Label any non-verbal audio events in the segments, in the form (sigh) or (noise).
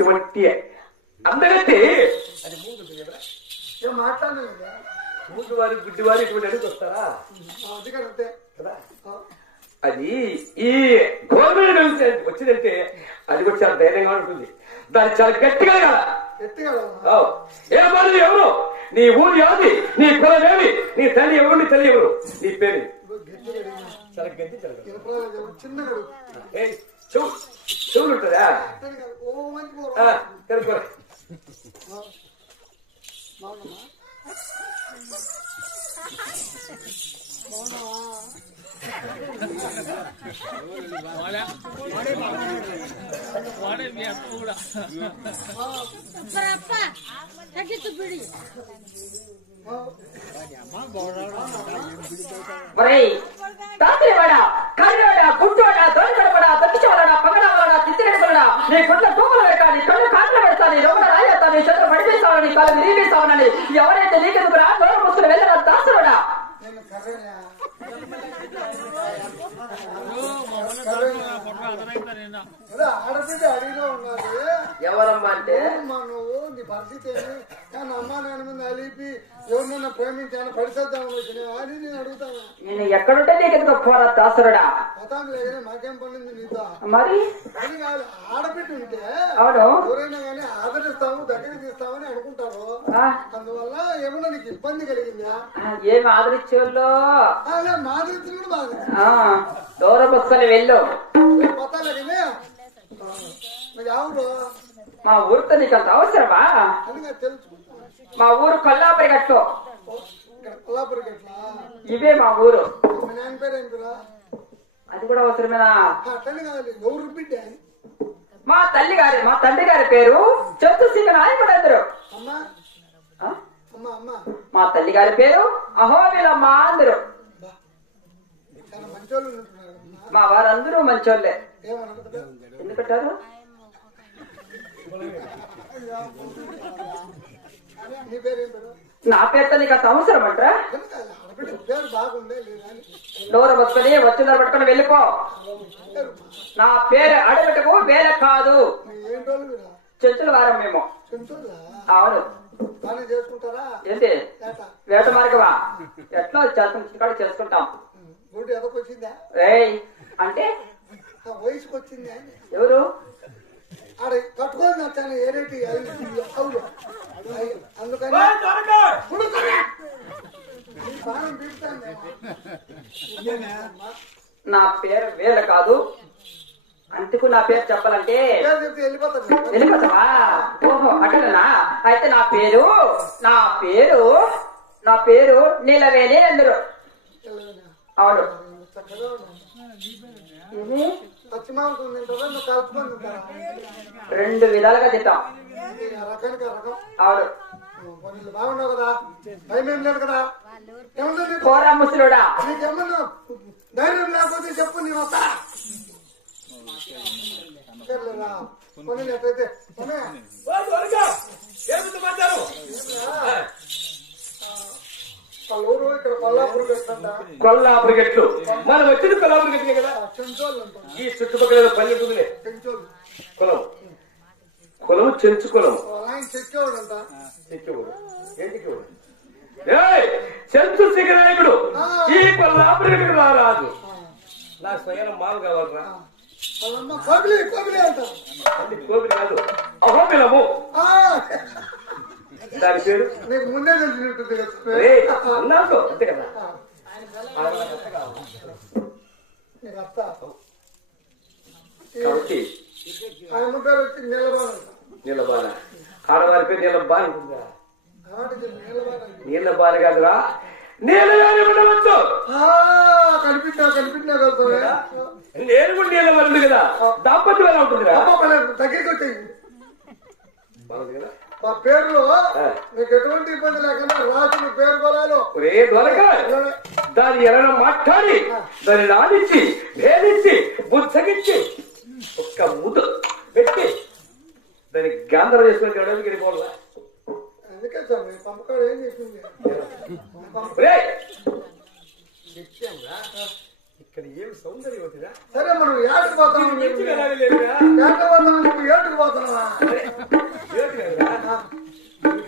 ఇటువంటి అందరైతే అది మూడు ఏం మాట్లాడలేదా మూడు వారి గుడ్డి వారు ఇటువంటి అడుగు వస్తారా కదా అది ఈ గవర్నమెంట్ వచ్చిందంటే అది కూడా చాలా ధైర్యంగా ఉంటుంది దాన్ని చాలా గట్టిగా? ఏ వాళ్ళు ఎవరు నీ ఊరు ఎవరి నీ కులం ఏమి నీ తల్లి ఎవరు నీ తల్లి ఎవరు నీ పేరు. చాలా గట్టి చాలా గట్టి. వినపరాలేదు ఎవరు? చిన్నగా అడుగు. ఏయ్, చెవు చెవులు ఉంటుందా అట్టని కాదు. ఓ కర్రోడ గుడ్డోడ దొరికడపడ దొరికిచోడ పగడవాడ చిత్తిరెడగడ నీ గుడ్ల తూములు పెట్టాలి కళ్ళు కాళ్ళు పెడతా నీ రొమ్మల రాయేస్తా నీ చేతులు పడిపేస్తావని కాళ్ళు విరిగిస్తావనని ఎవరైతే నీకెందుకు రా నోరు ముసులు వెళ్ళరా దాసుడా ఎవరమ్మా అంటే? నువ్వు నీ పరిస్థితి నాన్న మీద అలిపి ఎవరినైనా ప్రేమించాను అని నేను అడుగుతాను. నేను ఎక్కడుంటే నీకెందుకు పోరా దాసుడా పతాం లేదని మాకేం నీతో? మరి? కాదు ఆడబిడ్డ ఉంటే అవును. ఎవరైనా కానీ ఆదరిస్తాము దగ్గరికి తీస్తామని అనుకుంటారు. ఆ, అందువల్ల ఏమన్నా నీకు ఇబ్బంది కలిగిందా? ఆ, ఏం ఆదరించోళ్ళు అలా కూడా ఆ, దూర బుక్కలు వెళ్ళు. పతాలకనే నాకు మా ఊరితో నీకు అంత అవసరమా? అని నాకు తెలుసు మా ఊరు కొల్లాపరి గట్టు. ఇక్కడ కొల్లాపురికి ఎట్లా ఇవే మా ఊరు. అది కూడా అవసరమేనా మా తల్లి గారి మా తండ్రి గారి పేరు చందు సింగ్ నాయకుడు అందరు. మా తల్లి గారి పేరు అహోబిలమ్మ అందరు. మా వారందరూ మంచోళ్ళే. ఎందుకంటారు నీ పేరుతో నీకు అంత అవసరం అంటారా? డోర బతుకొని వచ్చిన పట్టుకొని వెళ్ళిపో. నా పేరు అడగటకు వేల కాదు. చెంచుల వారం మేము. అవును. ఏంటి? వేట మార్గమా? ఎట్లా చేస్తాం చికాడు చేసుకుంటాం. అంటే? ఆ వయసుకు వచ్చిందా ఎవరు? ఆడ కట్టుకొని నచ్చాను అవును అందుకని! నీ పేరు వేల కాదు. అందుకు నా పేరు చెప్పాలంటే వెళ్ళిపోతావా? ఓహో అటలనా అయితే నా పేరు నా పేరు నా పేరు నీలవేణి అందరు అవును. రెండు విధాలుగా తింటాం. ఈ రకానికి ఆ రకం. అవును. కొన్ని బాగున్నావు కదా? భయం ఏం లేదు కదా? కోరా ముసలుడా. నీకేమన్నా ధైర్యం లేకపోతే చెప్పు నేను వస్తా. ఎట్లయితే కొల్లాపూర్ గట్లు. మనం వచ్చింది కొల్లాపురి గట్లే కదా? ఈ చుట్టుపక్కల పల్లె ఉంటుందిలే. కులం. కులం చెంచు కులం. చెంచు శిఖరాయకుడు ఈ కొల్లాపురి గట్లకి రారాదు. నా స్వయం మామ కావాలరా? కోబిలి కోబిలి అంటారు కోపిలి కాదు. అహోబిలము. ఆ, దాని పేరు? నీకు ముందే తెలిసినట్టుంది కదా అన్నాడు అంతే కదా. కాబట్టి నీళ్ళబాల ఆడవారి పేరు నీళ్ళబాల ఉంటుందా నీళ్ళబాల కాదురా. నీళ్ళగానే ఉండవచ్చు. కనిపించా కనిపించినా కలుగుతావే నేను కూడా నీళ్ళబాల ఉంది కదా దాంపత్యం ఎలా పర్లేదు, దగ్గరికి వచ్చేయి. బాగుంది కదా? మా పేరులో. నీకు ఎటువంటి ఇబ్బంది లేకుండా రాసిన పేరు బలాలు. ఒరే దొరక దాన్ని ఎలా మాట్లాడి దాన్ని నానిచ్చి భేదించి బుద్ధగించి ఒక్క ముద్ద పెట్టి దాన్ని గాంధర్వ చేసుకుని గడవకి వెళ్ళిపోవాలా? అందుకే సార్ మీ పంపకాడు ఏం చేసింది? ఒరే! ఇక్కడ ఏం సౌందర్యవతిరా సరే మనం ఏటకు పోతాం ఏటకు పోతాం ఏటకు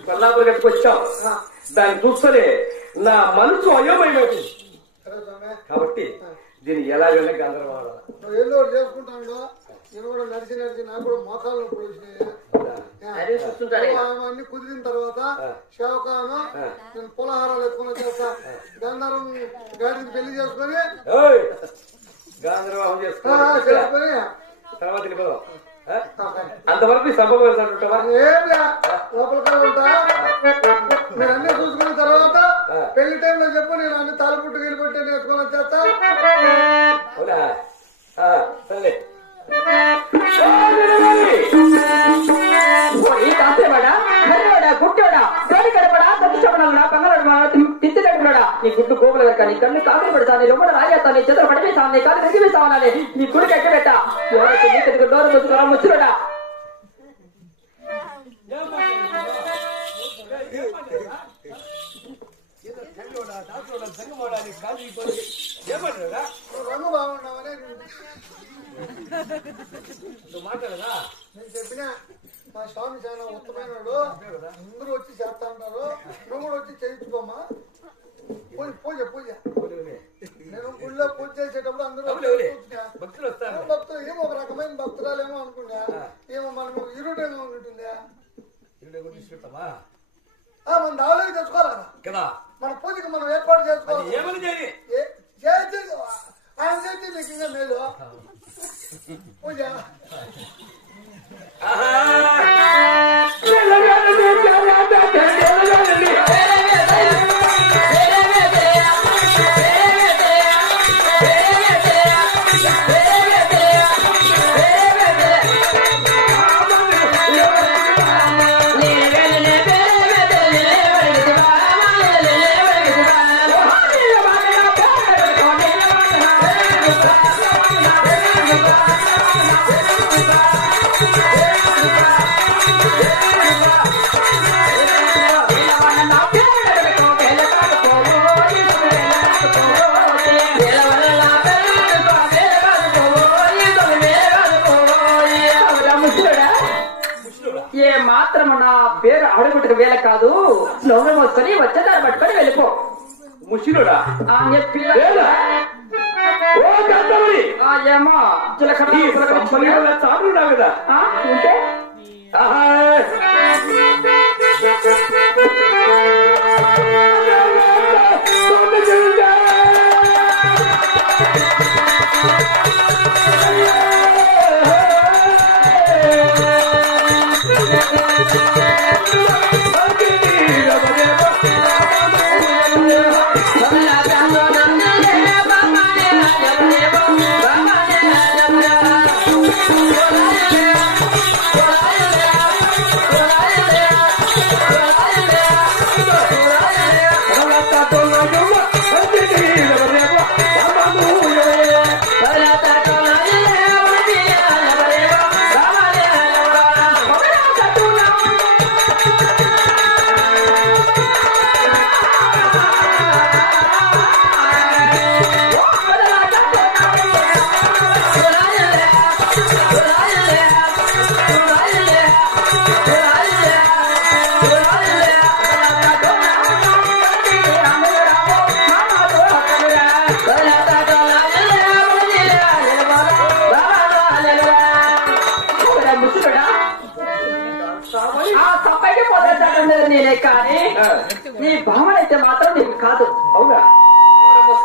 కోపలు కట్టుకొచ్చాం ఆ, దాన్ని చూస్తేనే నా మనసు స్వామి కాబట్టి దీన్ని ఏదో ఒకటి చేసుకుంటాడు నేను కూడా నడిచి నడిచి నాకు కూడా మోకాలు నొప్పులు వచ్చినాయి. అన్ని కుదిరిన తర్వాత శవకాను నేను పులహారాలు ఎత్తుకుని వచ్చేస్తా. గంధారం గాడిని పెళ్ళి చేసుకొని చేసుకో. చేసుకొని తర్వాత అంతవరకు లోపలికే ఉంటా మీరు అన్ని చూసుకున్న తర్వాత పెళ్ళి టైంలో చెప్పు నేను అన్ని తాలిపుట్టు గిలిపెట్టి నేర్చుకొని వచ్చేస్తా. సరే. గుట్టోడా తోడి గడపడా? తిత్తి గడపడా నీ గుడ్డు గోపుల వెనక నీ కన్ను కాకులు పెడతా నీ రొమ్మడ రాయేస్తా నీ చేతులు పడిపేసా నీ కాలు విరిగివేసావనాలి నీ గుడికి ఎక్కబెట్ట ఎవరైతే నీ కట్టుకు డోరు ముచ్చుకోరా ముచ్చురోడా? రంగు బాగున్నావని నువ్వు మాట్లాడదా నేను చెప్పిన మా స్వామి చాలా ఉత్తమైనడు అందరూ వచ్చి చేస్తా ఉంటారు నువ్వు కూడా వచ్చి చేయించుకోమ్మా పూజ పూజ పూజ నేను గుళ్ళో పూజ చేసేటప్పుడు అందరూ. భక్తులు ఏమో భక్తులు ఏమో ఒక రకమైన భక్తురాలేమో అనుకున్నా. ఏమో మనం ఇరుడేమో ఉంటుందా తీసుకెళ్తామా ఆ, మన దావలోకి తెచ్చుకోవాలా కదా. మన పూజకి మనం ఏర్పాటు చేసుకోవాలి ఏమని చేయాలి ఏ- చేస్తే ఆయన చేస్తే నీకు ఇంకా మేలు. పూజ. (laughs) ఏ మాత్రం నా పేరు అడుగుటకు వేల కాదు. నవ్వు మోసుకొని వచ్చేదాన్ని పట్టుకొని వెళ్ళిపో. ముషిరుడా? ఆ పిల్ల లేదా? ఓ ఆ ఏమో చిలకడ ఈ సంపన్నుల చాటున్నావు కదా? ఆ, ఉంటే ఆహా.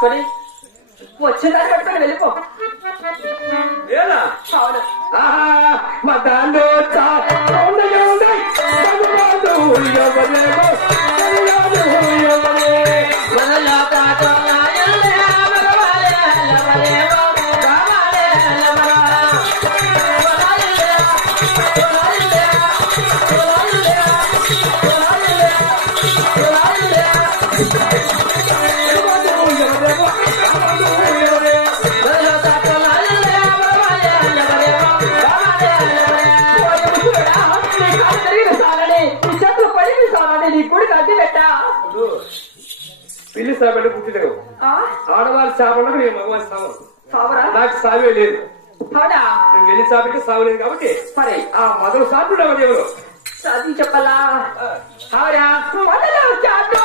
మూసుకొని వచ్చేదాన్ని పట్టుకొని వెళ్ళిపో. ఏనా? అవును. ఆహా మా దాంట్లో చాలుగా ఉన్నాయి సాపెట్టు పుట్టినవు ఆడవారి సాపలకు నేను మగవారి సావరా నాకు సావే లేదు. నువ్వు వెళ్ళి సాపికి సావలేదు కాబట్టి మరి ఆ మొదలు సాపుడు ఎవరు? ఎవరు అది చెప్పలా అవునా మొదలు చాటు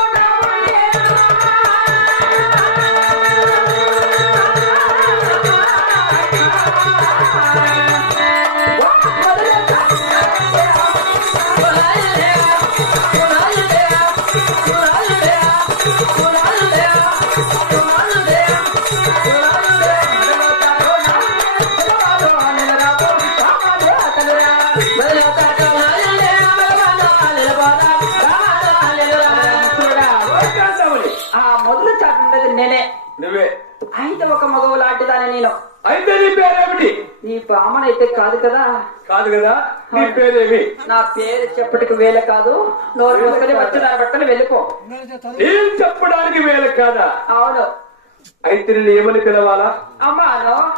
మొదలు చాటుండేది నేనే. నువ్వే. అయితే ఒక మగవు లాంటిదాన్ని నేను. అయితే నీ పేరేమిటి? నీ బామనైతే కాదు కదా. కాదు కదా? నీ పేరేమి? నా పేరు చెప్పటికి వేల కాదు. నోరు మూసుకొని వచ్చి దాన్ని పట్టుకొని వెళ్ళిపో. నేను చెప్పడానికి వేల కాదా? అవును. అయితే నేను ఏమని పిలవాలా? అమ్మాను